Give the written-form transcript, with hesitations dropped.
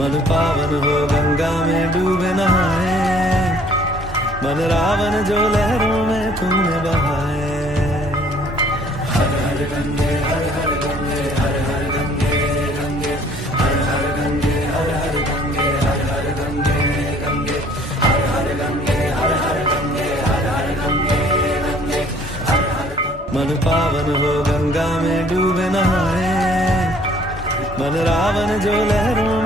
मन पावन हो गंगा में डूबे नहाए, मन रावण जो लहरों में तूने बहाए। हर हर गंगे हर हर गंगे हर हर गंगे गंगे हर हर गंगे हर हर गंगे हर हर गंगे गंगे हर हर गंगे हर हर गंगे हर हर गंगे गंगे हर हर। मन पावन हो गंगा में डूबे नहाए, मन रावण जो लहरों